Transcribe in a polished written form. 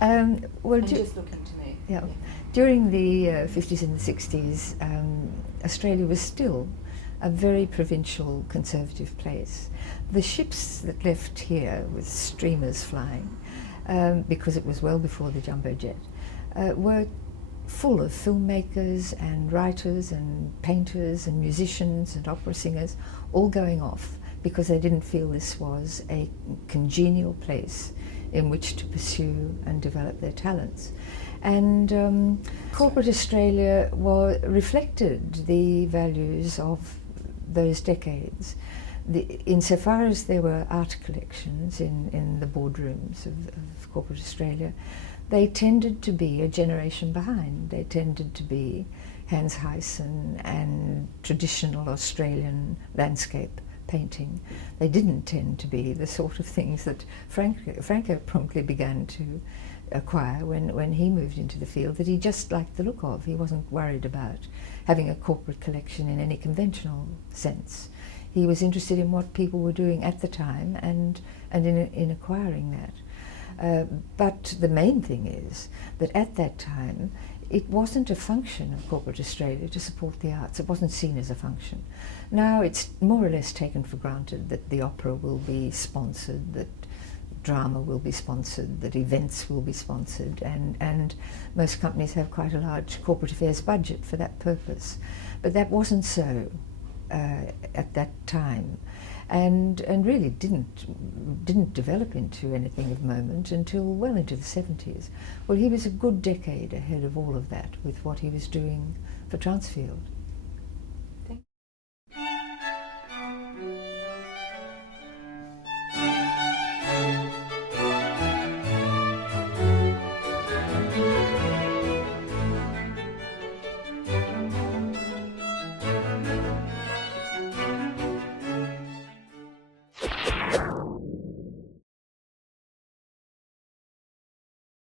Well, And just looking to me. yeah. During the 50s and the 60s, Australia was still a very provincial, conservative place. The ships that left here with streamers flying, because it was well before the jumbo jet, were full of filmmakers and writers and painters and musicians and opera singers, all going off because they didn't feel this was a congenial place in which to pursue and develop their talents. And corporate Australia reflected the values of those decades. Insofar as there were art collections in the boardrooms of corporate Australia, they tended to be a generation behind. They tended to be Hans Huyssen and traditional Australian landscape painting. They didn't tend to be the sort of things that Franco promptly began to acquire when he moved into the field, that he just liked the look of. He wasn't worried about having a corporate collection in any conventional sense. He was interested in what people were doing at the time and in acquiring that. But the main thing is that at that time it wasn't a function of corporate Australia to support the arts. It wasn't seen as a function. Now it's more or less taken for granted that the opera will be sponsored, that drama will be sponsored, that events will be sponsored, and most companies have quite a large corporate affairs budget for that purpose. But that wasn't so at that time, and really didn't develop into anything of moment until well into the 70s. Well, he was a good decade ahead of all of that with what he was doing for Transfield.